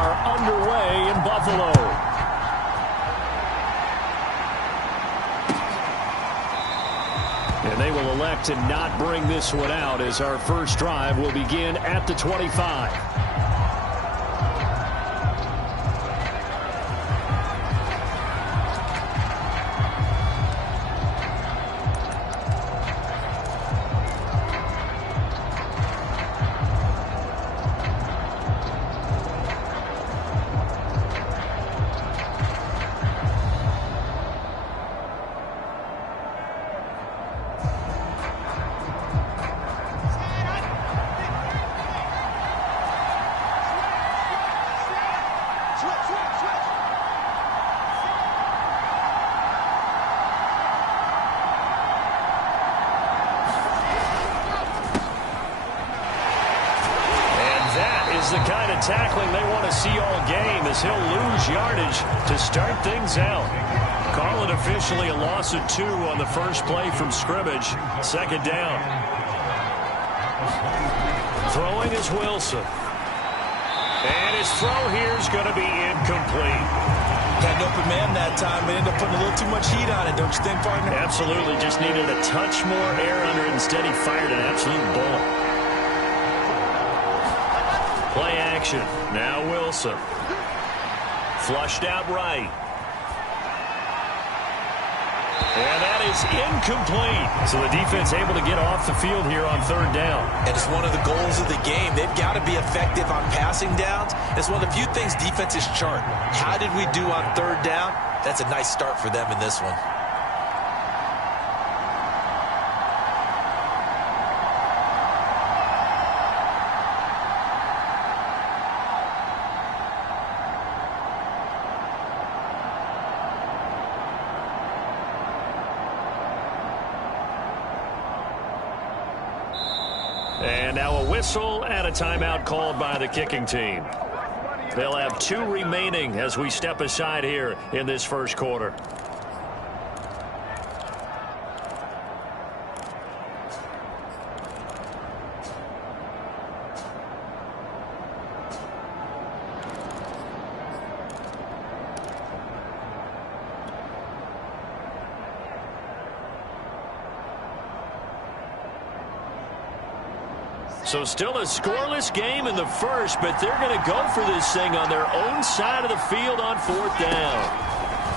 are underway in Buffalo. And they will elect to not bring this one out as our first drive will begin at the 25. The kind of tackling they want to see all game as he'll lose yardage to start things out. Call it officially a loss of 2 on the first play from scrimmage. Second down. Throwing is Wilson. And his throw here is going to be incomplete. Got an open man that time, but ended up putting a little too much heat on it, don't you think, partner? Absolutely. Just needed a touch more air under it. Instead, he fired an absolute bullet. Play action. Now Wilson. Flushed out right. And that is incomplete. So the defense able to get off the field here on third down. And it's one of the goals of the game. They've got to be effective on passing downs. It's one of the few things defenses chart. How did we do on third down? That's a nice start for them in this one. And now a whistle and a timeout called by the kicking team. They'll have 2 remaining as we step aside here in this first quarter. So still a scoreless game in the first, but they're going to go for this thing on their own side of the field on fourth down.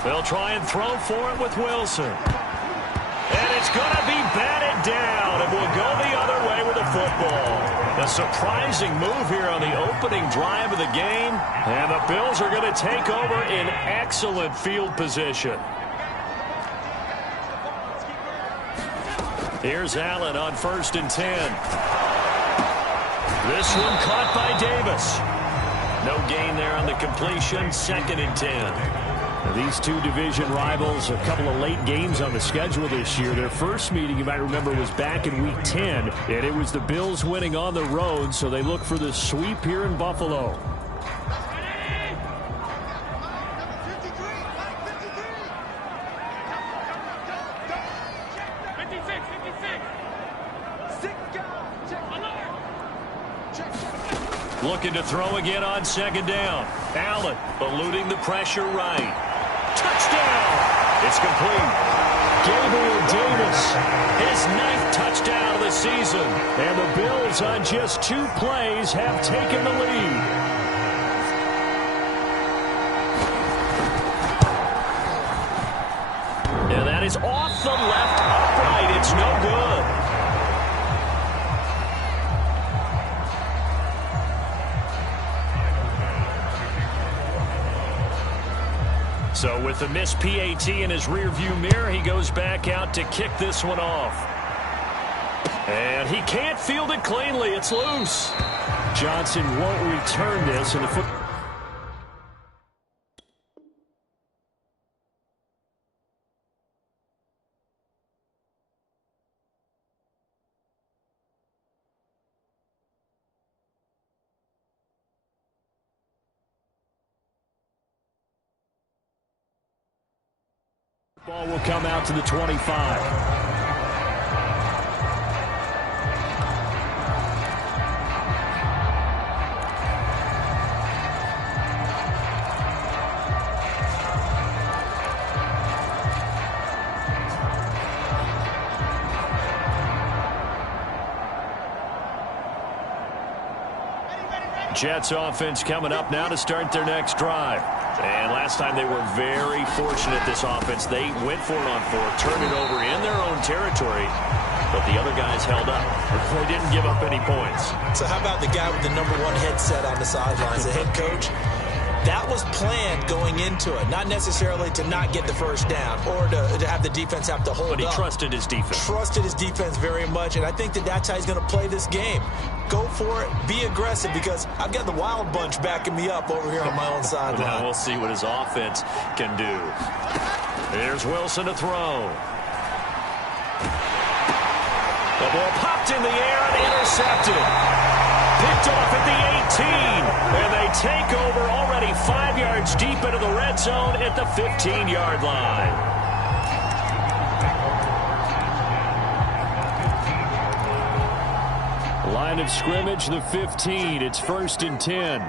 They'll try and throw for it with Wilson. And it's going to be batted down, and will go the other way with the football. A surprising move here on the opening drive of the game, and the Bills are going to take over in excellent field position. Here's Allen on 1st and 10. This one caught by Davis. No gain there on the completion. 2nd and 10. Now these two division rivals, a couple of late games on the schedule this year. Their first meeting, you might remember, was back in Week 10, and it was the Bills winning on the road, so they look for the sweep here in Buffalo. Looking to throw again on 2nd down. Allen eluding the pressure right. Touchdown! It's complete. Gabriel Davis, his 9th touchdown of the season. And the Bills on just 2 plays have taken the lead. And that is off the left upright. It's no good. So with the missed PAT in his rearview mirror, he goes back out to kick this one off. And he can't field it cleanly. It's loose. Johnson won't return this, and the football. Ball will come out to the 25. Jets offense coming up now to start their next drive. And last time they were very fortunate, this offense. They went for it on fourth, turned it over in their own territory, but the other guys held up. They didn't give up any points. So how about the guy with the #1 headset on the sidelines, the head coach? That was planned going into it, not necessarily to not get the first down or to have the defense have to hold up. But he trusted his defense. Trusted his defense very much, and I think that's how he's going to play this game. Go for it, be aggressive, because I've got the Wild Bunch backing me up over here on my own sideline. Now we'll see what his offense can do. Here's Wilson to throw. The ball popped in the air and intercepted. Picked off at the 18, and they take over already 5 yards deep into the red zone at the 15-yard line. Line of scrimmage, the 15. It's 1st and 10.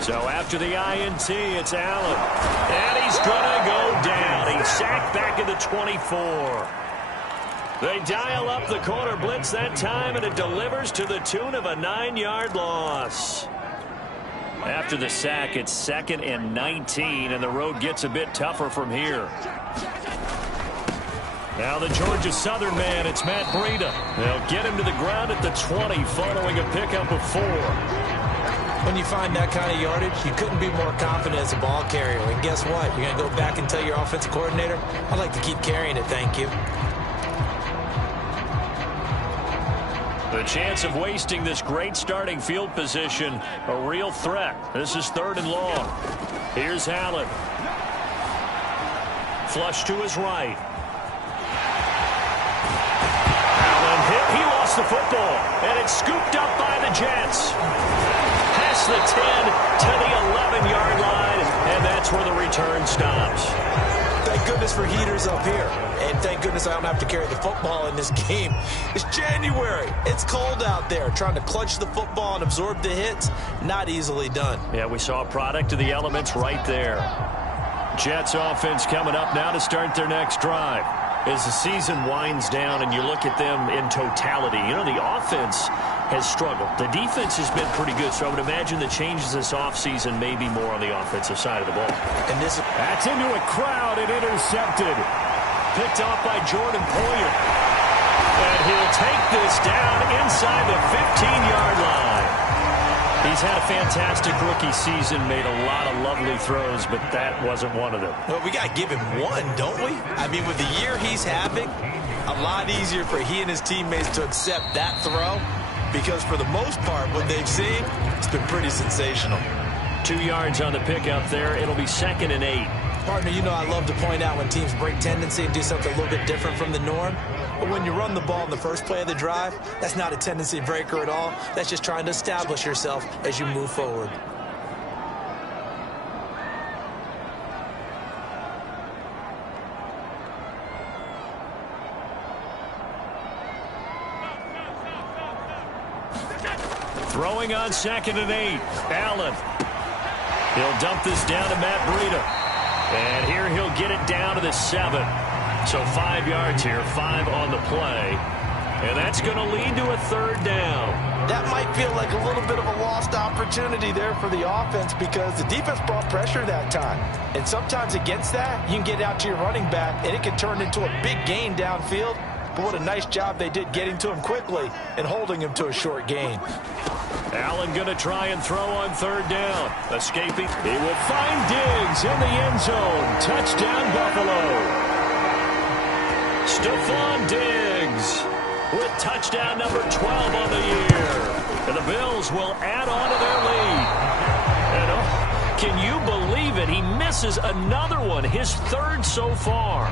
So after the INT, it's Allen. And he's going to go down. He's sacked back at the 24. They dial up the corner blitz that time, and it delivers to the tune of a 9-yard loss. After the sack, it's 2nd and 19, and the road gets a bit tougher from here. Now the Georgia Southern man, it's Matt Breida. They'll get him to the ground at the 20 following a pickup of 4. When you find that kind of yardage, you couldn't be more confident as a ball carrier. And guess what? You're going to go back and tell your offensive coordinator, I'd like to keep carrying it, thank you. The chance of wasting this great starting field position, a real threat. This is 3rd and long. Here's Allen. Flush to his right. Allen hit. He lost the football, and it's scooped up by the Jets. Past the 10 to the 11-yard line, and that's where the return stops. Thank goodness for heaters up here. And thank goodness I don't have to carry the football in this game. It's January. It's cold out there. Trying to clutch the football and absorb the hits, not easily done. Yeah, we saw a product of the elements right there. Jets offense coming up now to start their next drive. As the season winds down and you look at them in totality, you know, the offense has struggled. The defense has been pretty good, so I would imagine the changes this offseason may be more on the offensive side of the ball. And that's into a crowd and intercepted. Picked off by Jordan Poyer. And he'll take this down inside the 15-yard line. He's had a fantastic rookie season, made a lot of lovely throws, but that wasn't one of them. Well, we got to give him one, don't we? I mean, with the year he's having, a lot easier for he and his teammates to accept that throw, because for the most part, what they've seen, it's been pretty sensational. 2 yards on the pickup there. It'll be 2nd and 8. Partner, you know I love to point out when teams break tendency and do something a little bit different from the norm. But when you run the ball in the first play of the drive, that's not a tendency breaker at all. That's just trying to establish yourself as you move forward. Throwing on 2nd and 8. Allen. He'll dump this down to Matt Breida. And here he'll get it down to the 7. So 5 yards here, 5 on the play. And that's going to lead to a 3rd down. That might feel like a little bit of a lost opportunity there for the offense, because the defense brought pressure that time. And sometimes against that, you can get out to your running back, and it can turn into a big gain downfield. But what a nice job they did getting to him quickly and holding him to a short gain. Allen going to try and throw on 3rd down. Escaping. He will find Diggs in the end zone. Touchdown, Buffalo. Stephon Diggs with touchdown number 12 on the year. And the Bills will add on to their lead. And can you believe it? He misses another one, his 3rd so far.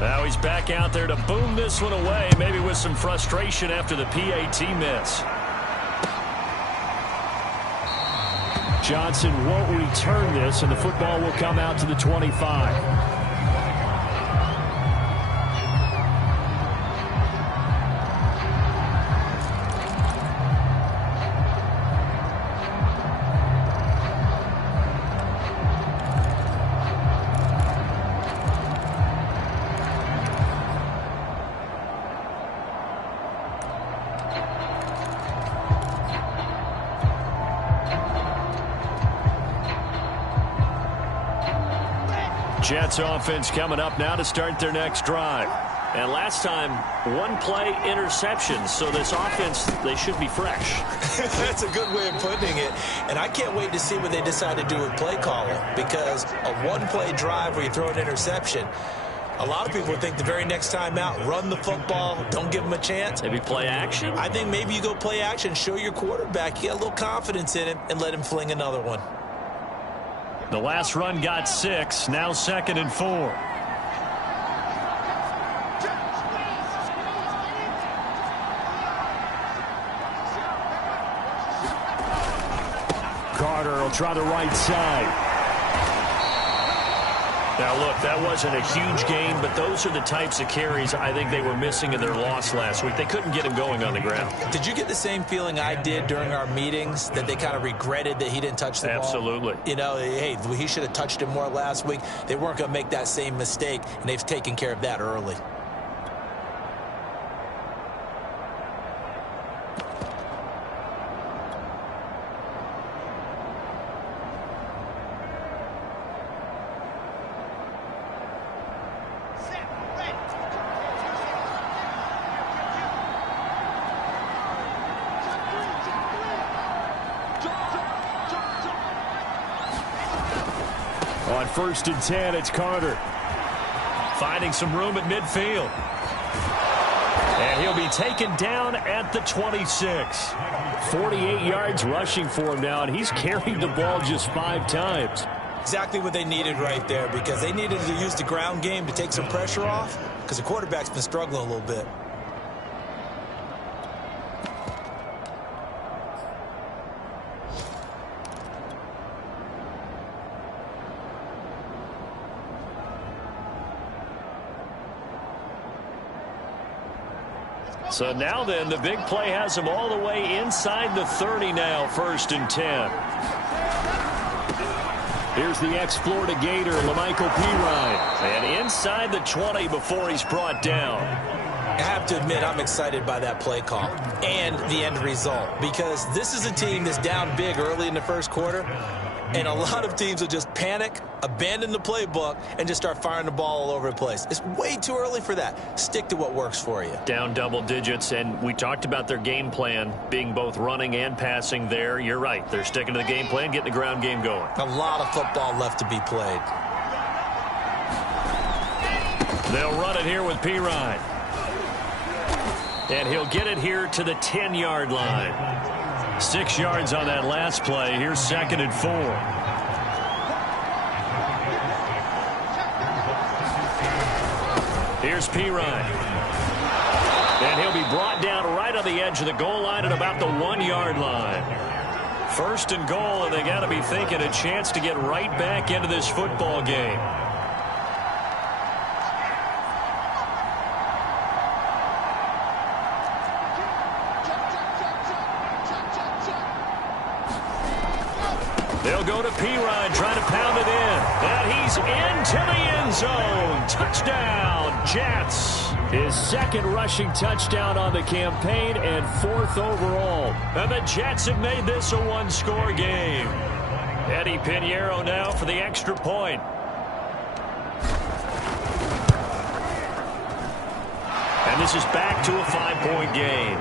Now he's back out there to boom this one away, maybe with some frustration after the PAT miss. Johnson won't return this, and the football will come out to the 25. Jets offense coming up now to start their next drive. And last time, one play interception. So this offense, they should be fresh. That's a good way of putting it. And I can't wait to see what they decide to do with play calling. Because a one-play drive where you throw an interception, a lot of people think the very next time out, run the football, don't give them a chance. Maybe play action? I think maybe you go play action, show your quarterback, you got a little confidence in him, and let him fling another one. The last run got 6, now 2nd and 4. Carter will try the right side. Now, look, that wasn't a huge game, but those are the types of carries I think they were missing in their loss last week. They couldn't get him going on the ground. Did you get the same feeling I did during our meetings, that they kind of regretted that he didn't touch the ball? Absolutely. You know, hey, he should have touched him more last week. They weren't going to make that same mistake, and they've taken care of that early. On 1st and 10, it's Carter. Finding some room at midfield. And he'll be taken down at the 26. 48 yards rushing for him now, and he's carried the ball just 5 times. Exactly what they needed right there, because they needed to use the ground game to take some pressure off, because the quarterback's been struggling a little bit. So now then, the big play has him all the way inside the 30 now, 1st and 10. Here's the ex-Florida Gator, La'Mical Perine. And inside the 20 before he's brought down. I have to admit, I'm excited by that play call and the end result, because this is a team that's down big early in the first quarter, and a lot of teams will just panic, abandon the playbook, and just start firing the ball all over the place. It's way too early for that. Stick to what works for you. Down double digits, and we talked about their game plan being both running and passing there. You're right. They're sticking to the game plan, getting the ground game going. A lot of football left to be played. They'll run it here with Perine. And he'll get it here to the 10-yard line. 6 yards on that last play. Here's 2nd and 4. Here's Perine. And he'll be brought down right on the edge of the goal line at about the 1-yard line. 1st and goal, and they got to be thinking a chance to get right back into this football game. They'll go to Perine, trying to pound it in. And he's into the end zone. Touchdown, Jets. His 2nd rushing touchdown on the campaign and 4th overall. And the Jets have made this a 1-score game. Eddie Pinheiro now for the extra point. And this is back to a 5-point game.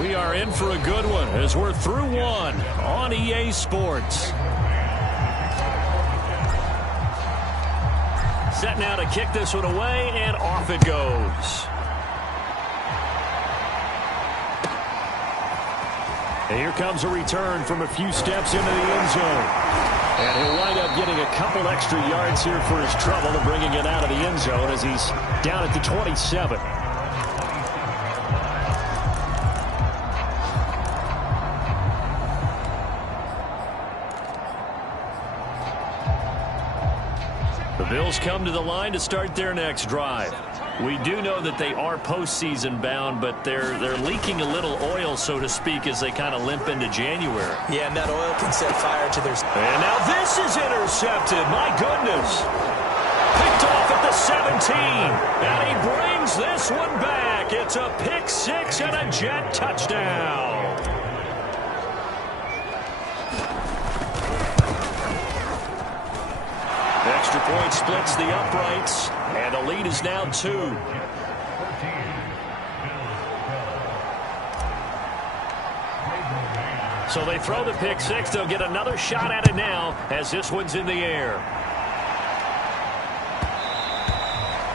We are in for a good one as we're through one on EA Sports. Set now to kick this one away, and off it goes. And here comes a return from a few steps into the end zone. And he'll wind up getting a couple extra yards here for his trouble and bringing it out of the end zone as he's down at the 27. The Bills come to the line to start their next drive. We do know that they are postseason bound, but they're leaking a little oil, so to speak, as they kind of limp into January. Yeah, and that oil can set fire to their... And now this is intercepted. My goodness. Picked off at the 17. And he brings this one back. It's a pick 6 and a Jet touchdown. Extra point splits the uprights, and the lead is now 2. So they throw the pick six. They'll get another shot at it now as this one's in the air.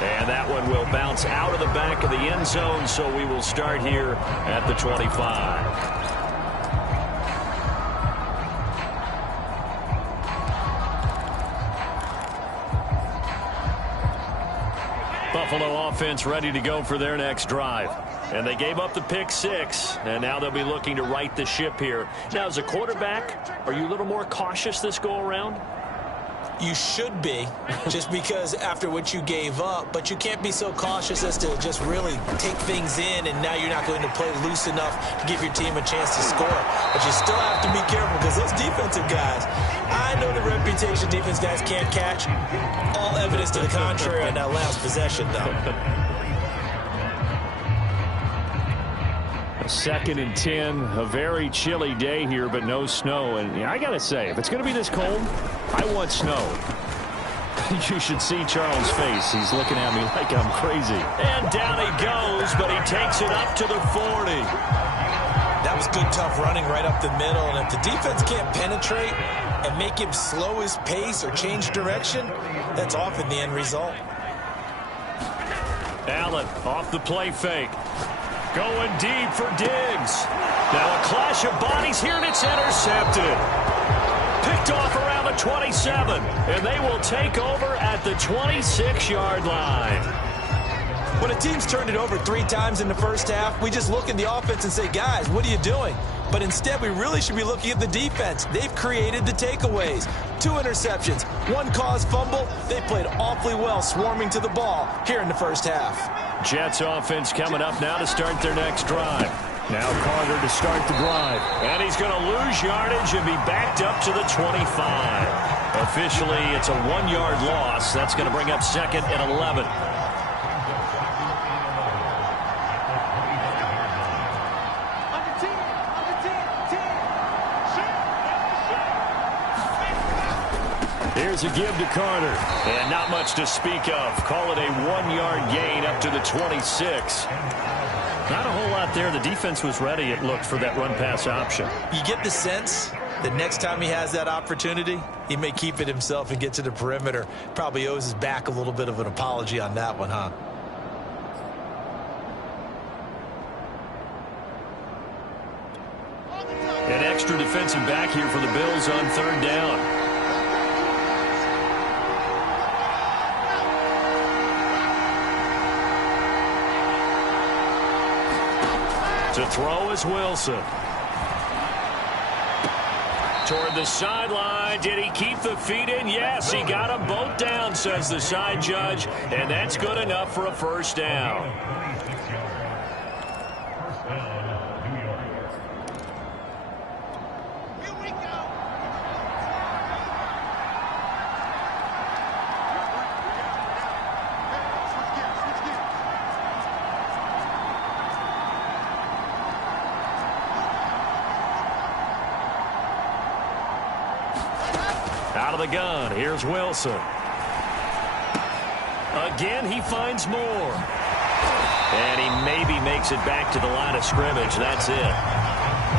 And that one will bounce out of the back of the end zone, so we will start here at the 25. Buffalo offense ready to go for their next drive. And they gave up the pick six, and now they'll be looking to right the ship here. Now, as a quarterback, are you a little more cautious this go-around? You should be, just because after what you gave up, but you can't be so cautious as to just really take things in, and now you're not going to play loose enough to give your team a chance to score. But you still have to be careful because those defensive guys, I know the reputation defense guys can't catch. All evidence to the contrary on that last possession, though. 2nd and 10, a very chilly day here, but no snow. And I got to say, if it's going to be this cold, I want snow. You should see Charles' face. He's looking at me like I'm crazy. And down he goes, but he takes it up to the 40. That was good, tough running right up the middle. And if the defense can't penetrate and make him slow his pace or change direction, that's often the end result. Allen off the play fake. Going deep for Diggs. Now a clash of bodies here, and it's intercepted. Picked off around the 27, and they will take over at the 26-yard line. When a team's turned it over 3 times in the first half, we just look at the offense and say, guys, what are you doing? But instead, we really should be looking at the defense. They've created the takeaways. 2 interceptions, 1 caused fumble. They played awfully well swarming to the ball here in the first half. Jets offense coming up now to start their next drive. Now Carter to start the drive. And he's going to lose yardage and be backed up to the 25. Officially, it's a 1-yard loss. That's going to bring up 2nd and 11. Here's a give to Carter. And not much to speak of. Call it a 1-yard gain up to the 26. Not a whole lot there. The defense was ready, it looked, for that run-pass option. You get the sense that next time he has that opportunity, he may keep it himself and get to the perimeter. Probably owes his back a little bit of an apology on that one, huh? An extra defensive back here for the Bills on 3rd down. To throw is Wilson. Toward the sideline. Did he keep the feet in? Yes, he got them both down, says the side judge. And that's good enough for a first down. Out of the gun, here's Wilson. Again, he finds more. And he maybe makes it back to the line of scrimmage. That's it.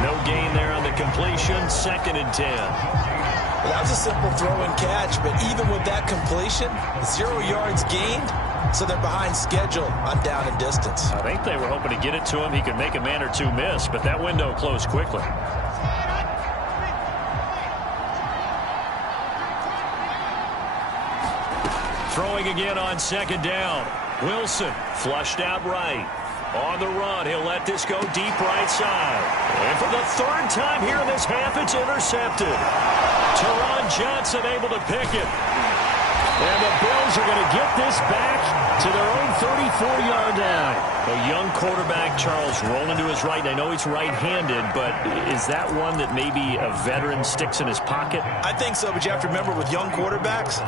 No gain there on the completion. 2nd and 10. Well, that was a simple throw and catch, but even with that completion, 0 yards gained, so they're behind schedule on down and distance. I think they were hoping to get it to him. He could make a man or 2 miss, but that window closed quickly. Throwing again on 2nd down. Wilson flushed out right. On the run, he'll let this go deep right side. And for the 3rd time here in this half, it's intercepted. Teron Johnson able to pick it. And the Bills are going to get this back to their own 34-yard line. A young quarterback, Charles, rolling to his right. I know he's right-handed, but is that one that maybe a veteran sticks in his pocket? I think so, but you have to remember with young quarterbacks,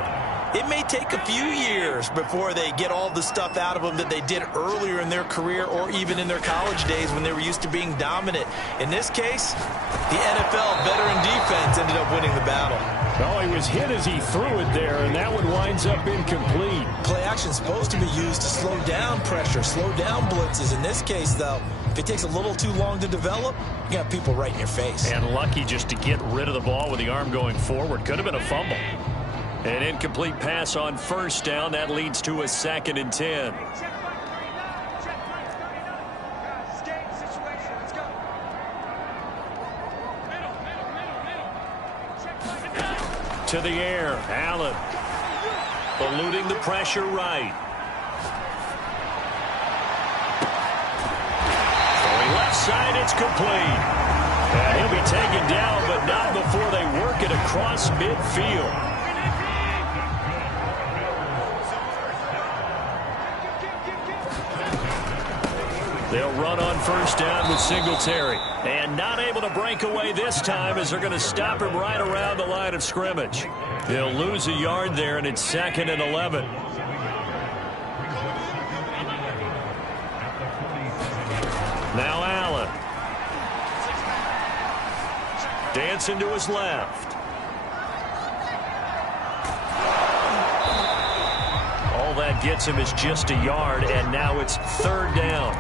it may take a few years before they get all the stuff out of them that they did earlier in their career or even in their college days when they were used to being dominant. In this case, the NFL veteran defense ended up winning the battle. Oh, he was hit as he threw it there, and that one winds up incomplete. Play action is supposed to be used to slow down pressure, slow down blitzes. In this case, though, if it takes a little too long to develop, you got people right in your face. And lucky just to get rid of the ball with the arm going forward. Could have been a fumble. An incomplete pass on first down. That leads to a 2nd and 10. To the air, Allen. Eluding the pressure right. Throwing left side, it's complete. And he'll be taken down, but not before they work it across midfield. They'll run on first down with Singletary. And not able to break away this time as they're going to stop him right around the line of scrimmage. They'll lose a yard there, and it's 2nd and 11. Now Allen. Dancing to his left. All that gets him is just a yard, and now it's 3rd down.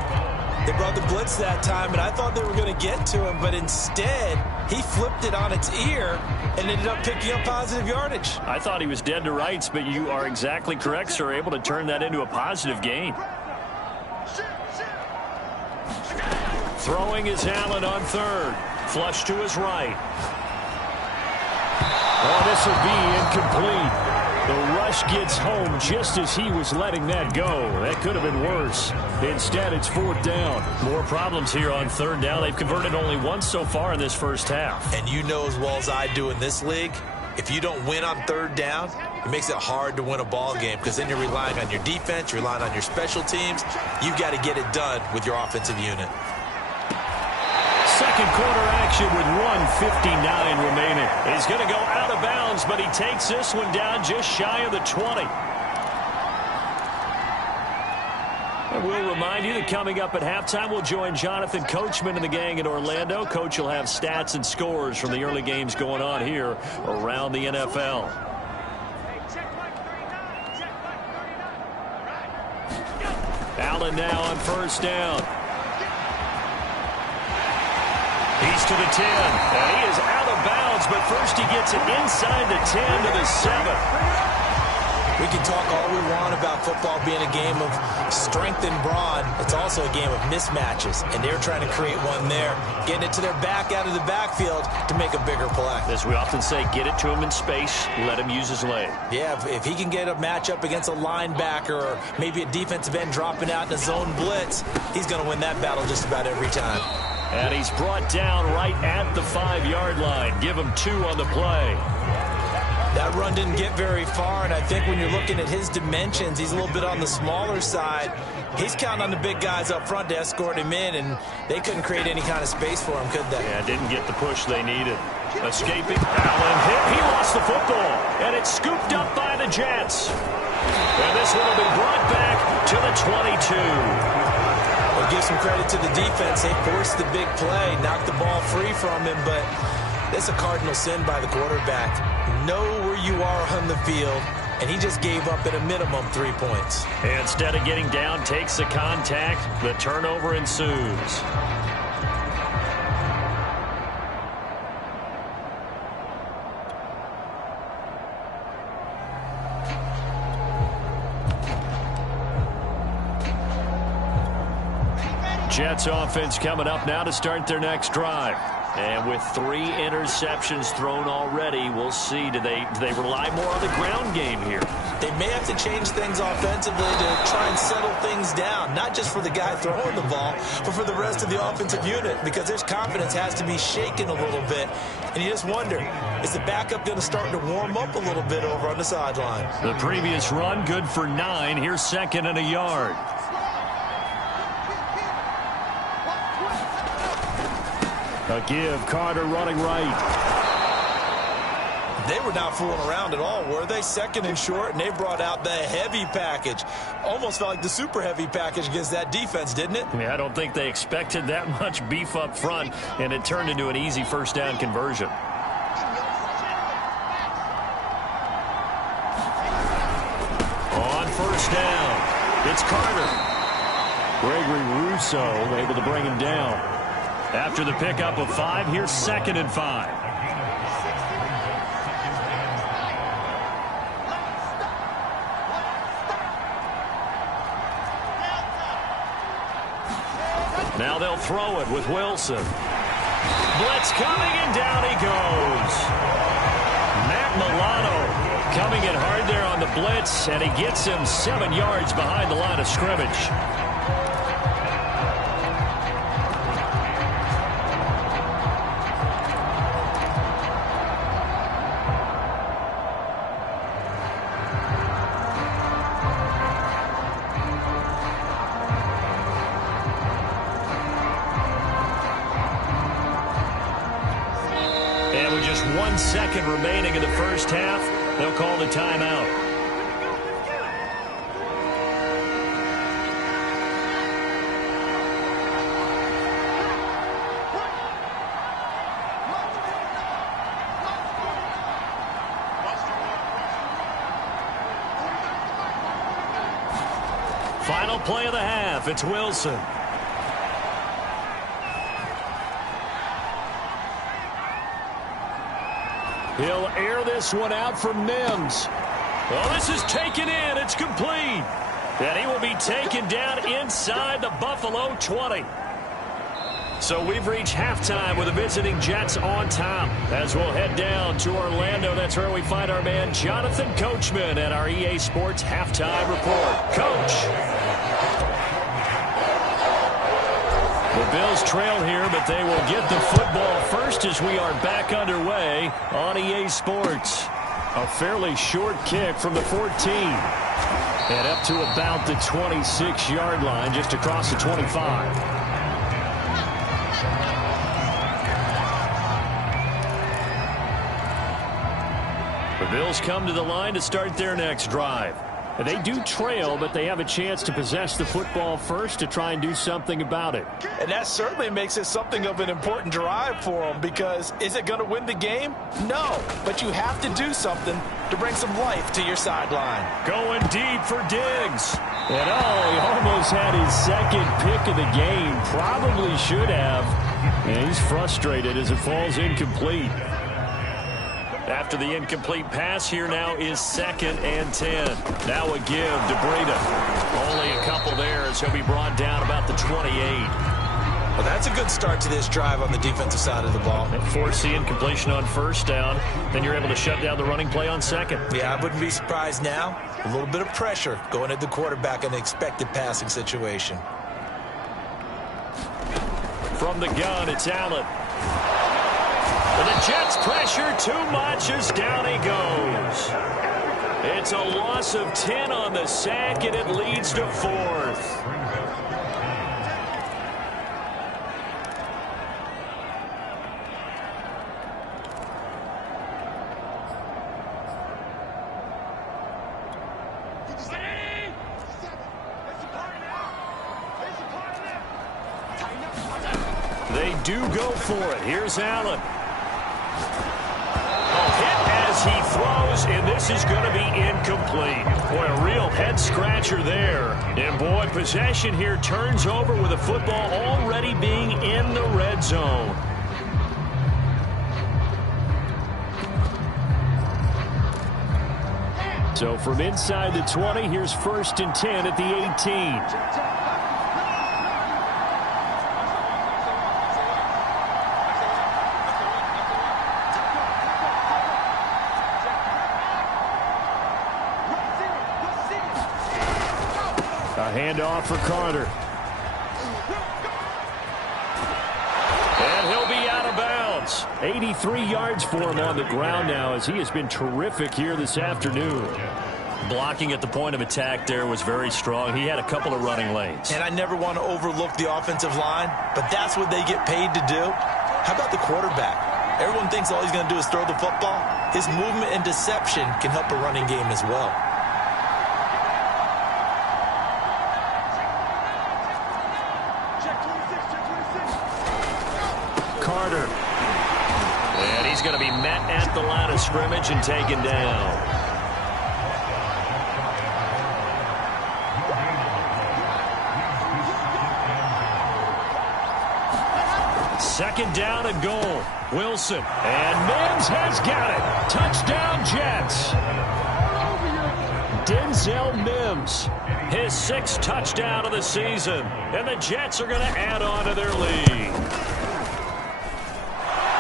They brought the blitz that time, and I thought they were going to get to him, but instead, he flipped it on its ear and ended up picking up positive yardage. I thought he was dead to rights, but you are exactly correct, sir. Able to turn that into a positive gain. Throwing is Allen on 3rd. Flush to his right. Oh, this will be incomplete. The rush gets home just as he was letting that go. That could have been worse. Instead, it's 4th down. More problems here on 3rd down. They've converted only once so far in this first half. And you know as well as I do in this league, if you don't win on 3rd down, it makes it hard to win a ball game because then you're relying on your defense, you're relying on your special teams. You've got to get it done with your offensive unit. Second quarter action with 1:59 remaining. He's going to go out of bounds, but he takes this one down just shy of the 20. And we'll remind you that coming up at halftime, we'll join Jonathan Coachman and the gang in Orlando. Coach will have stats and scores from the early games going on here around the NFL. Allen now on first down. He's to the 10, and he is out of bounds, but first he gets it inside the 10 to the 7. We can talk all we want about football being a game of strength and brawn. It's also a game of mismatches, and they're trying to create one there, getting it to their back out of the backfield to make a bigger play. As we often say, get it to him in space, let him use his leg. Yeah, if he can get a matchup against a linebacker or maybe a defensive end dropping out in a zone blitz, he's going to win that battle just about every time. And he's brought down right at the 5-yard line. Give him 2 on the play. That run didn't get very far, and I think when you're looking at his dimensions, he's a little bit on the smaller side. He's counting on the big guys up front to escort him in, and they couldn't create any kind of space for him, could they? Yeah, didn't get the push they needed. Escaping. Allen hit. He lost the football, and it's scooped up by the Jets. And this one will be brought back to the 22. Well, give some credit to the defense. They forced the big play, knocked the ball free from him, but it's a cardinal sin by the quarterback. Know where you are on the field, and he just gave up at a minimum 3 points. Instead of getting down, takes the contact. The turnover ensues. Jets offense coming up now to start their next drive. And with 3 interceptions thrown already, we'll see. Do they rely more on the ground game here? They may have to change things offensively to try and settle things down, not just for the guy throwing the ball, but for the rest of the offensive unit, because their confidence has to be shaken a little bit. And you just wonder, is the backup going to start to warm up a little bit over on the sideline? The previous run, good for 9. Here's 2nd and a yard. A give, Carter running right. They were not fooling around at all, were they? 2nd and short, and they brought out the heavy package. Almost felt like the super heavy package against that defense, didn't it? Yeah, I don't think they expected that much beef up front, and it turned into an easy first down conversion. It's Carter. Gregory Rousseau able to bring him down. After the pickup of 5, here's 2nd and 5. Now they'll throw it with Wilson. Blitz coming, and down he goes. Matt Milano coming in hard there on the blitz, and he gets him 7 yards behind the line of scrimmage. And with just 1 second remaining in the first half, they'll call the timeout. Final play of the half. It's Wilson. He'll air this one out for Mims. Well, this is taken in. It's complete. And he will be taken down inside the Buffalo 20. So we've reached halftime with the visiting Jets on top. As we'll head down to Orlando, that's where we find our man Jonathan Coachman at our EA Sports Halftime Report. Coach. The Bills trail here, but they will get the football first as we are back underway on EA Sports. A fairly short kick from the 14. And up to about the 26-yard line, just across the 25. The Bills come to the line to start their next drive. They do trail, but they have a chance to possess the football first to try and do something about it. And that certainly makes it something of an important drive for them, because is it going to win the game? No, but you have to do something to bring some life to your sideline. Going deep for Diggs. And he almost had his second pick of the game. Probably should have. And he's frustrated as it falls incomplete. After the incomplete pass, here now is 2nd and 10. Now a give to Breida. Only a couple there as he'll be brought down about the 28. Well, that's a good start to this drive on the defensive side of the ball. And force the incompletion on first down. Then you're able to shut down the running play on second. Yeah, I wouldn't be surprised now. A little bit of pressure going at the quarterback in an expected passing situation. From the gun, it's Allen. And the Jets pressure too much as down he goes. It's a loss of 10 on the sack, and it leads to 4th. They do go for it. Here's Allen. As he throws, and this is going to be incomplete. Boy, a real head-scratcher there. And, boy, possession here turns over with the football already being in the red zone. So from inside the 20, here's 1st and 10 at the 18. Handoff for Carter. And he'll be out of bounds. 83 yards for him on the ground now, as he has been terrific here this afternoon. Blocking at the point of attack there was very strong. He had a couple of running lanes. And I never want to overlook the offensive line, but that's what they get paid to do. How about the quarterback? Everyone thinks all he's going to do is throw the football. His movement and deception can help a running game as well. Carter. And he's going to be met at the line of scrimmage and taken down. Second down and goal. Wilson. And Mims has got it. Touchdown, Jets. Denzel Mims, his 6th touchdown of the season. And the Jets are going to add on to their lead.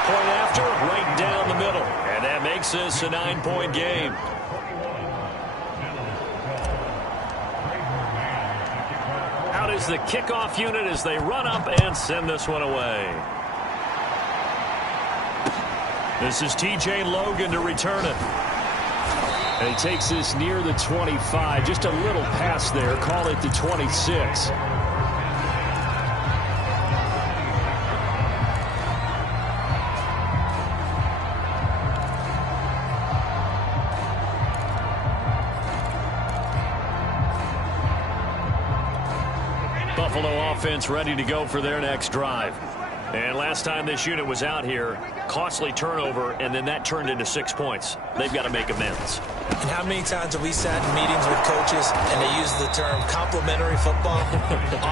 Point after, right down the middle. And that makes this a 9-point game. Out is the kickoff unit as they run up and send this one away. This is T.J. Logan to return it. And he takes this near the 25. Just a little pass there. Call it the 26. Buffalo offense ready to go for their next drive. And last time this unit was out here, costly turnover, and then that turned into 6 points. They've got to make amends. And how many times have we sat in meetings with coaches and they use the term complementary football?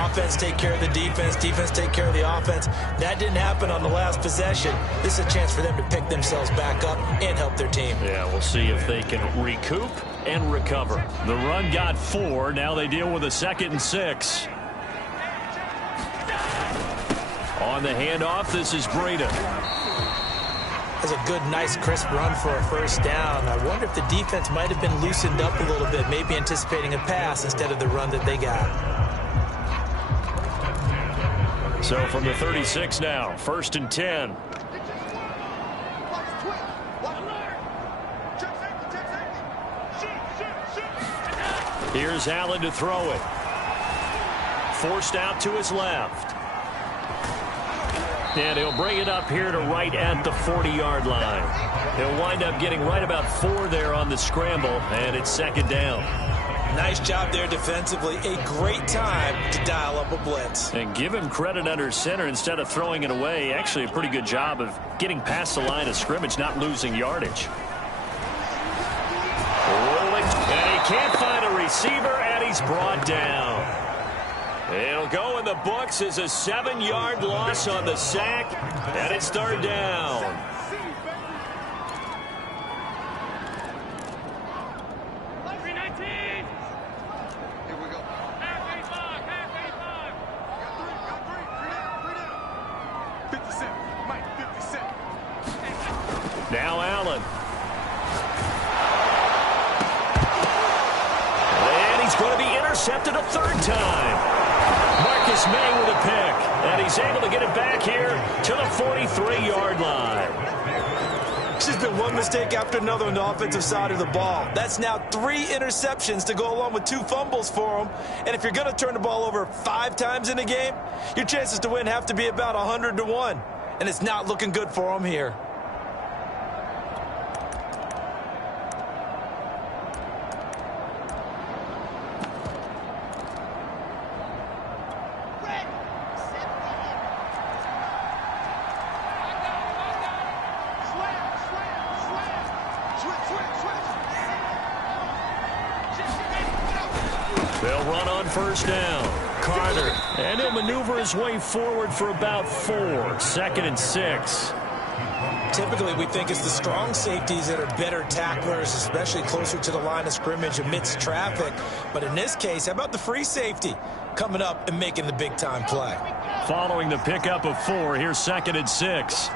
Offense take care of the defense, defense take care of the offense. That didn't happen on the last possession. This is a chance for them to pick themselves back up and help their team. Yeah, we'll see if they can recoup and recover. The run got 4. Now they deal with a 2nd and 6. On the handoff, this is Breida. That's a good, nice, crisp run for a first down. I wonder if the defense might have been loosened up a little bit, maybe anticipating a pass instead of the run that they got. So from the 36 now, 1st and 10. Here's Allen to throw it. Forced out to his left. And he'll bring it up here to right at the 40-yard line. He'll wind up getting right about 4 there on the scramble, and it's 2nd down. Nice job there defensively. A great time to dial up a blitz. And give him credit under center instead of throwing it away. Actually, a pretty good job of getting past the line of scrimmage, not losing yardage. Rolling, and he can't find a receiver, and he's brought down. It'll go in the books as a 7-yard loss on the sack, and it's 3rd down. Now Allen. And he's going to be intercepted a 3rd time. Marcus May with a pick, and he's able to get it back here to the 43-yard line. This has been one mistake after another on the offensive side of the ball. That's now 3 interceptions to go along with 2 fumbles for him. And if you're going to turn the ball over 5 times in a game, your chances to win have to be about 100-1. And it's not looking good for him here. They'll run on 1st down. Carter. And he'll maneuver his way forward for about 4. 2nd and 6. Typically, we think it's the strong safeties that are better tacklers, especially closer to the line of scrimmage amidst traffic. But in this case, how about the free safety coming up and making the big-time play? Following the pickup of 4, here's 2nd and 6.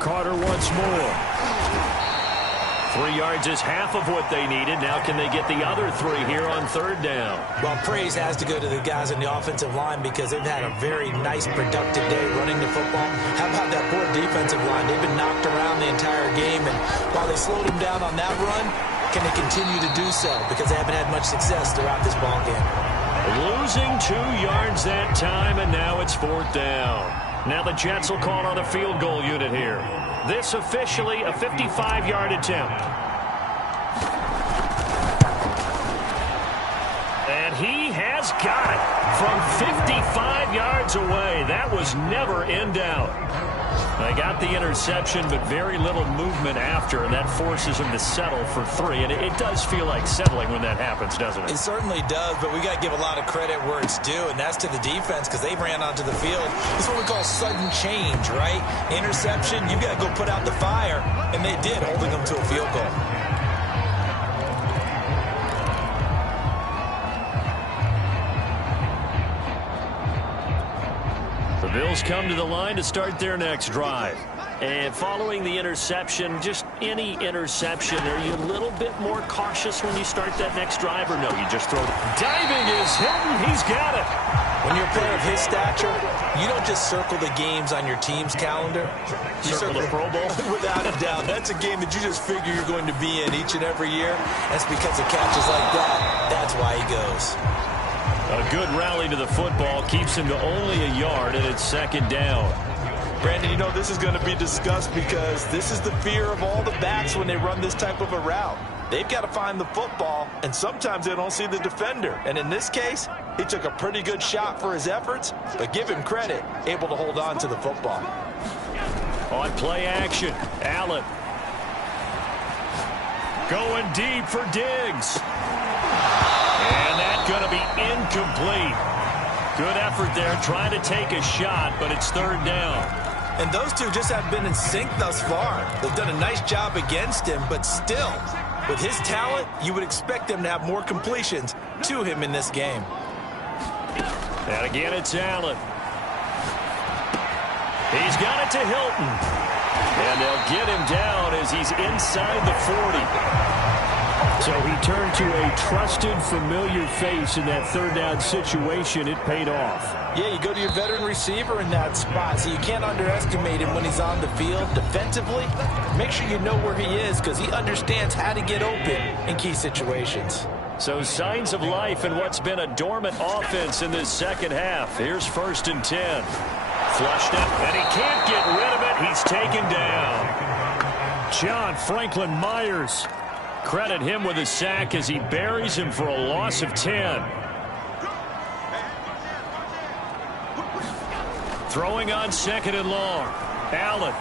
Carter once more. 3 yards is half of what they needed. Now can they get the other 3 here on 3rd down? Well, praise has to go to the guys in the offensive line because they've had a very nice, productive day running the football. How about that poor defensive line? They've been knocked around the entire game, and while they slowed them down on that run, can they continue to do so? Because they haven't had much success throughout this ball game. Losing 2 yards that time, and now it's 4th down. Now the Jets will call on a field goal unit here. This officially a 55-yard attempt. And he has got it from 55 yards away. That was never in doubt. They got the interception, but very little movement after, and that forces them to settle for 3. And it does feel like settling when that happens, doesn't it? It certainly does, but we got to give a lot of credit where it's due, and that's to the defense because they ran onto the field. This is what we call sudden change, right? Interception, you got to go put out the fire, and they did, holding them to a field goal. The Bills come to the line to start their next drive. And following the interception, just any interception, are you a little bit more cautious when you start that next drive, or no, you just throw it? Diving is Hilton. He's got it. When you're a player of his stature, you don't just circle the games on your team's calendar. You circle the Pro Bowl? Without a doubt. That's a game that you just figure you're going to be in each and every year. That's because of catches like that. That's why he goes. A good rally to the football keeps him to only a yard, and it's second down. Brandon, you know this is going to be discussed because this is the fear of all the backs when they run this type of a route. They've got to find the football, and sometimes they don't see the defender. And in this case, he took a pretty good shot for his efforts, but give him credit, able to hold on to the football. On play action, Allen. Going deep for Diggs. And that's going to be incomplete. Good effort there, trying to take a shot, but it's third down. And those two just have been in sync thus far. They've done a nice job against him, but still, with his talent, you would expect them to have more completions to him in this game. And again, it's Allen. He's got it to Hilton. And they'll get him down as he's inside the 40. So he turned to a trusted, familiar face in that third down situation. It paid off. Yeah, you go to your veteran receiver in that spot, so you can't underestimate him when he's on the field. Defensively, make sure you know where he is because he understands how to get open in key situations. So signs of life in what's been a dormant offense in this second half. Here's 1st and 10. Flushed up, and he can't get rid of it. He's taken down. John Franklin Myers. Credit him with a sack as he buries him for a loss of 10. Throwing on 2nd and long. Allen.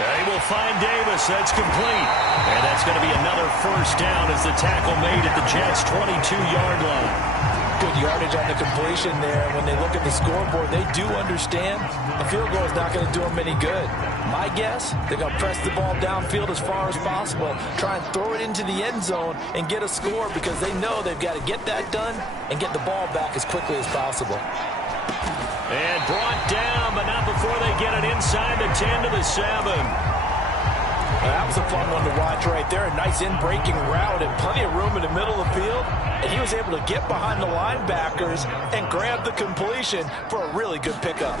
They will find Davis. That's complete. And that's going to be another first down as the tackle made at the Jets' 22-yard line. Good yardage on the completion there. When they look at the scoreboard, they do understand a field goal is not going to do them any good. My guess, they're going to press the ball downfield as far as possible, try and throw it into the end zone and get a score because they know they've got to get that done and get the ball back as quickly as possible. And brought down, but not before they get it inside the 10 to the 7. That was a fun one to watch right there. A nice in-breaking route and plenty of room in the middle of the field. And he was able to get behind the linebackers and grab the completion for a really good pickup.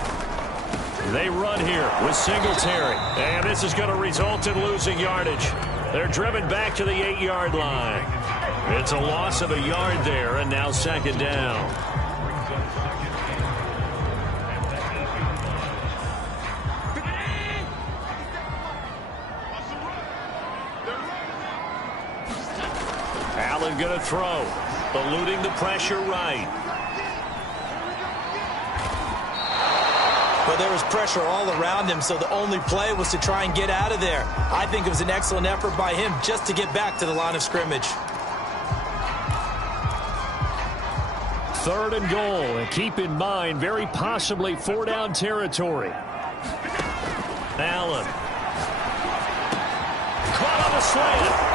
They run here with Singletary. And this is going to result in losing yardage. They're driven back to the 8-yard line. It's a loss of a yard there, and now second down. Allen going to throw. Eluding the pressure right. Well, there was pressure all around him, so the only play was to try and get out of there. I think it was an excellent effort by him just to get back to the line of scrimmage. 3rd and goal, and keep in mind, very possibly 4-down territory. Allen. Caught on the slant.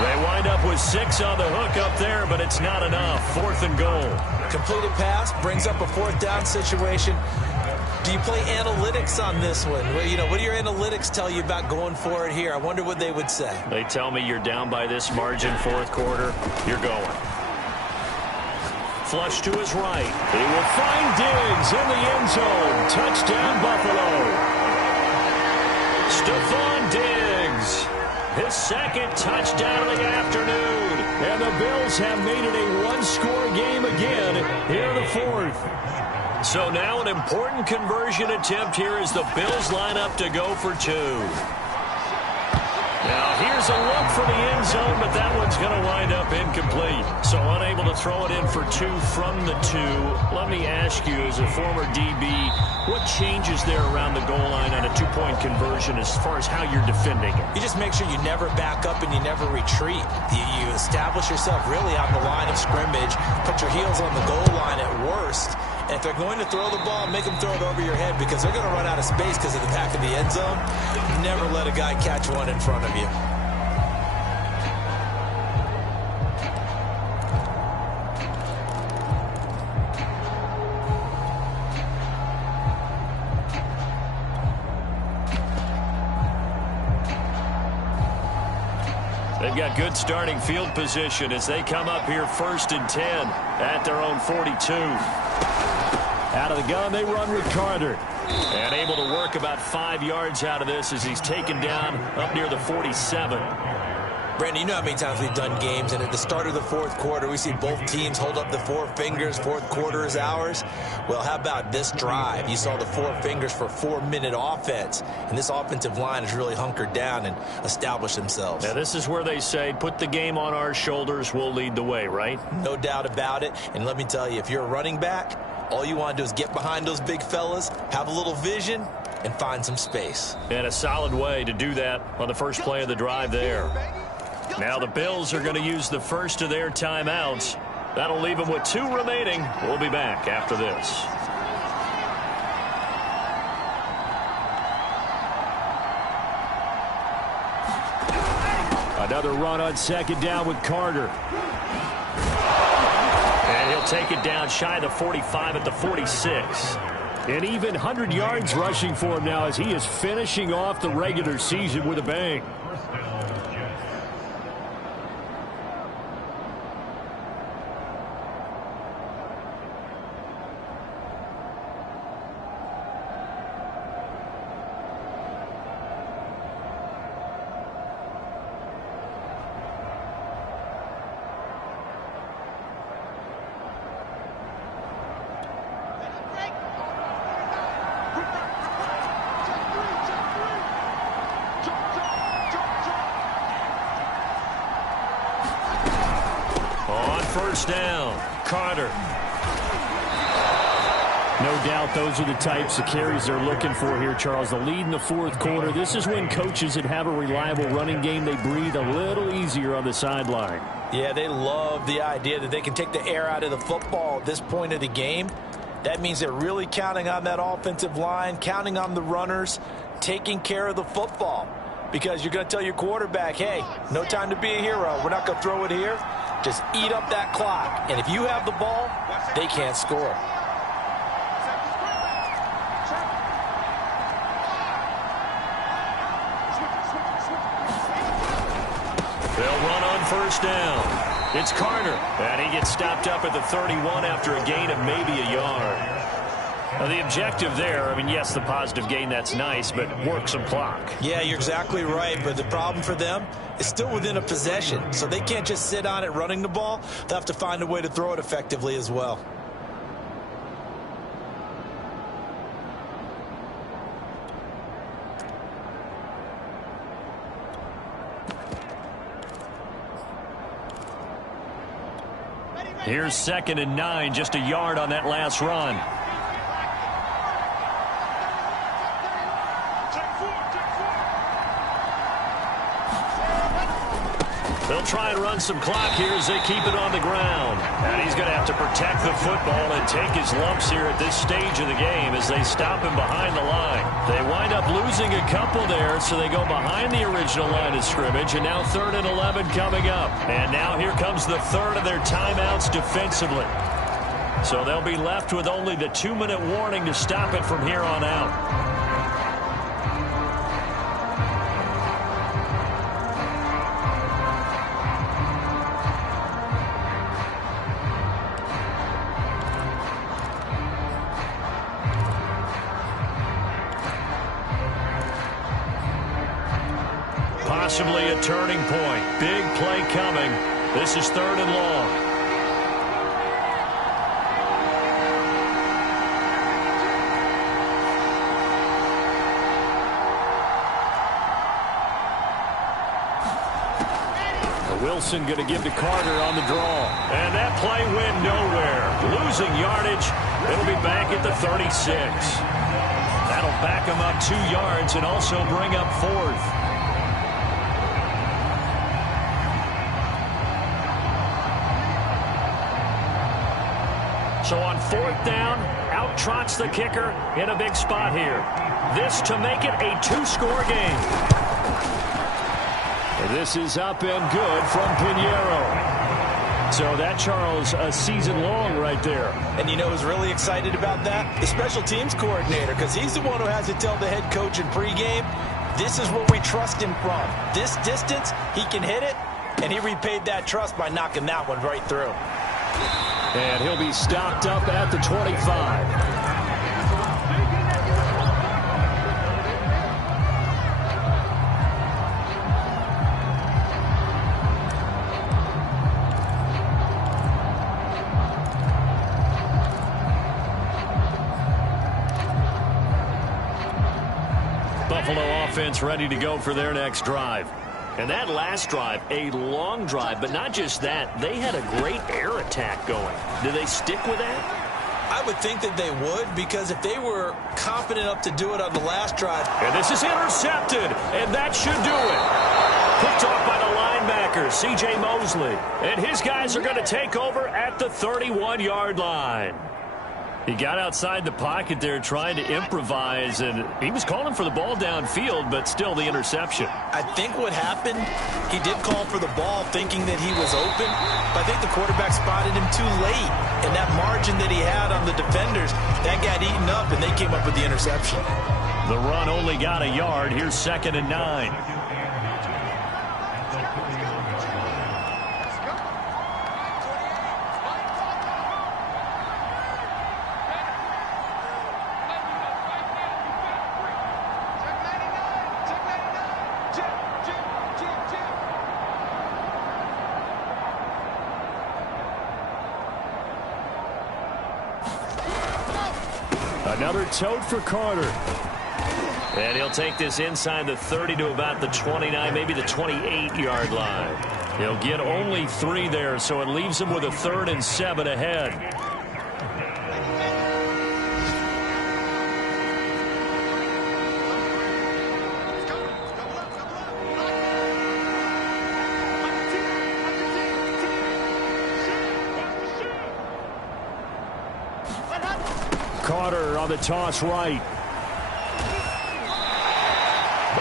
They wind up with 6 on the hook up there, but it's not enough. 4th and goal. Completed pass brings up a 4th down situation. Do you play analytics on this one? Well, you know, what do your analytics tell you about going for it here? I wonder what they would say. They tell me you're down by this margin, 4th quarter. You're going. Flush to his right. He will find Diggs in the end zone. Touchdown, Buffalo. Stephon Diggs. His 2nd touchdown of the afternoon. And the Bills have made it a one-score game again here in the 4th. So now an important conversion attempt here as the Bills line up to go for 2. Now, here's a look for the end zone, but that one's going to wind up incomplete. So unable to throw it in for 2 from the 2. Let me ask you, as a former DB, what changes there around the goal line on a 2-point conversion as far as how you're defending it? You just make sure you never back up and you never retreat. You establish yourself really on the line of scrimmage, put your heels on the goal line at worst. And if they're going to throw the ball, make them throw it over your head because they're going to run out of space because of the back of the end zone. Never let a guy catch one in front of you. They've got good starting field position as they come up here 1st and 10 at their own 42. Out of the gun, they run with Carter. And able to work about 5 yards out of this as he's taken down up near the 47. Brandon, you know how many times we've done games, and at the start of the 4th quarter, we see both teams hold up the 4 fingers, 4th quarter is ours. Well, how about this drive? You saw the 4 fingers for 4-minute offense, and this offensive line has really hunkered down and established themselves. Now, this is where they say, put the game on our shoulders, we'll lead the way, right? No doubt about it, and let me tell you, if you're a running back, all you want to do is get behind those big fellas, have a little vision, and find some space. And a solid way to do that on the first play of the drive there. Now the Bills are going to use the first of their timeouts. That'll leave them with 2 remaining. We'll be back after this. Another run on 2nd down with Carter. And he'll take it down shy of the 45 at the 46. And even 100 yards rushing for him now as he is finishing off the regular season with a bang. First down, Carter. No doubt those are the types of carries they're looking for here, Charles. The lead in the 4th quarter. This is when coaches that have a reliable running game, they breathe a little easier on the sideline. Yeah, they love the idea that they can take the air out of the football at this point of the game. That means they're really counting on that offensive line, counting on the runners, taking care of the football. Because you're going to tell your quarterback, hey, no time to be a hero. We're not going to throw it here. Just eat up that clock. And if you have the ball, they can't score. They'll run on first down. It's Carter. And he gets stopped up at the 31 after a gain of maybe a yard. Now, the objective there, I mean, yes, the positive gain, that's nice, but work some clock. Yeah, you're exactly right, but the problem for them is still within a possession, so they can't just sit on it running the ball. They'll have to find a way to throw it effectively as well. Here's 2nd and 9, just a yard on that last run. They'll try and run some clock here as they keep it on the ground. And he's going to have to protect the football and take his lumps here at this stage of the game as they stop him behind the line. They wind up losing a couple there, so they go behind the original line of scrimmage, and now 3rd and 11 coming up. And now here comes the 3rd of their timeouts defensively. So they'll be left with only the 2-minute warning to stop it from here on out. Possibly a turning point. Big play coming. This is 3rd and long. Wilson going to give to Carter on the draw. And that play went nowhere. Losing yardage. It'll be back at the 36. That'll back him up 2 yards and also bring up 4th. So on 4th down, out trots the kicker in a big spot here. This to make it a 2-score game. This is up and good from Pinheiro. So that, Charles, a season long right there. And you know who's really excited about that? The special teams coordinator, because he's the one who has to tell the head coach in pregame, this is what we trust him from. This distance, he can hit it, and he repaid that trust by knocking that one right through. And he'll be stopped up at the 25. Buffalo offense ready to go for their next drive. And that last drive, a long drive, but not just that. They had a great air attack going. Do they stick with that? I would think that they would, because if they were confident enough to do it on the last drive. And this is intercepted, and that should do it. Picked off by the linebacker, C.J. Mosley. And his guys are going to take over at the 31-yard line. He got outside the pocket there trying to improvise, and he was calling for the ball downfield, but still the interception. I think what happened, he did call for the ball thinking that he was open, but I think the quarterback spotted him too late, and that margin that he had on the defenders, that got eaten up, and they came up with the interception. The run only got a yard. Here's 2nd and 9. Another tote for Carter. And he'll take this inside the 30 to about the 29, maybe the 28-yard line. He'll get only 3 there, so it leaves him with a 3rd and 7 ahead. Carter on the toss right.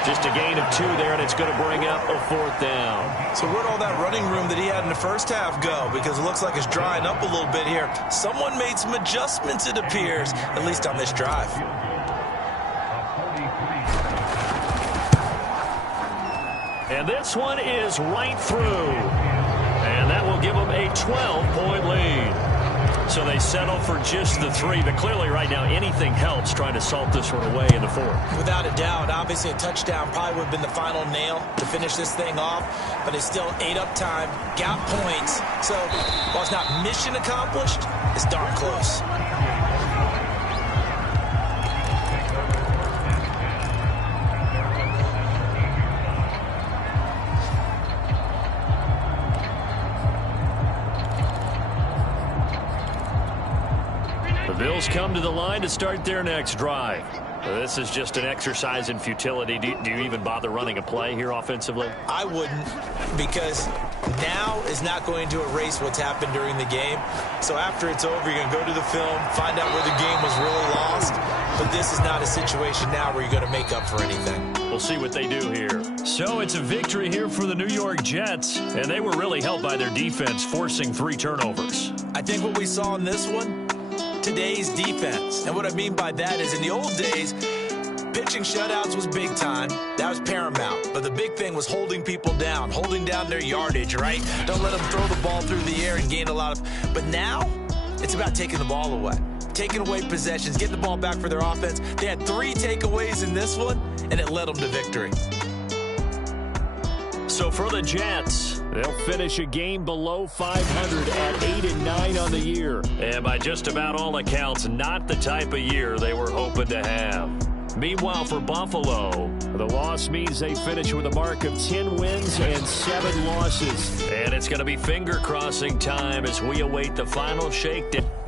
Just a gain of 2 there, and it's going to bring up a 4th down. So where'd all that running room that he had in the first half go? Because it looks like it's drying up a little bit here. Someone made some adjustments, it appears, at least on this drive. And this one is right through. And that will give them a 12-point lead. So they settle for just the 3, but clearly right now anything helps trying to salt this one away in the 4th. Without a doubt, obviously a touchdown probably would have been the final nail to finish this thing off, but it's still ate up time, got points. So while it's not mission accomplished, it's darn close. Bills come to the line to start their next drive. This is just an exercise in futility. Do you even bother running a play here offensively? I wouldn't, because now is not going to erase what's happened during the game. So after it's over, you're going to go to the film, find out where the game was really lost. But this is not a situation now where you're going to make up for anything. We'll see what they do here. So it's a victory here for the New York Jets, and they were really helped by their defense, forcing 3 turnovers. I think what we saw in this one, today's defense. And what I mean by that is in the old days, pitching shutouts was big time. That was paramount. But the big thing was holding people down, holding down their yardage, right? Don't let them throw the ball through the air and gain a lot of... But now, it's about taking the ball away. Taking away possessions, getting the ball back for their offense. They had 3 takeaways in this one, and it led them to victory. So for the Jets, they'll finish a game below 500 at 8-9 on the year. And by just about all accounts, not the type of year they were hoping to have. Meanwhile, for Buffalo, the loss means they finish with a mark of 10 wins and 7 losses. And it's going to be finger-crossing time as we await the final shakedown.